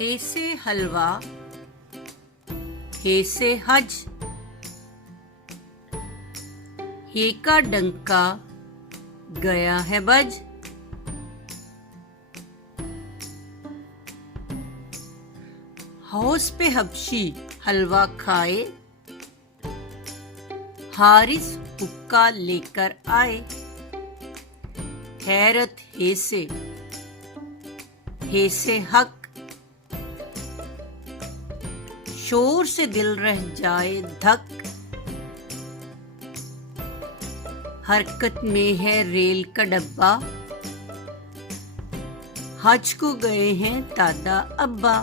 हे से हलवा, हे से हज, हे का डंका गया है बज। हौस पे हबशी हलवा खाए, हारिस हुक्का लेकर आए। हैरत हे से हक, शोर से दिल रह जाए धक। हरकत में है रेल का डब्बा, हज को गए हैं दादा अब्बा।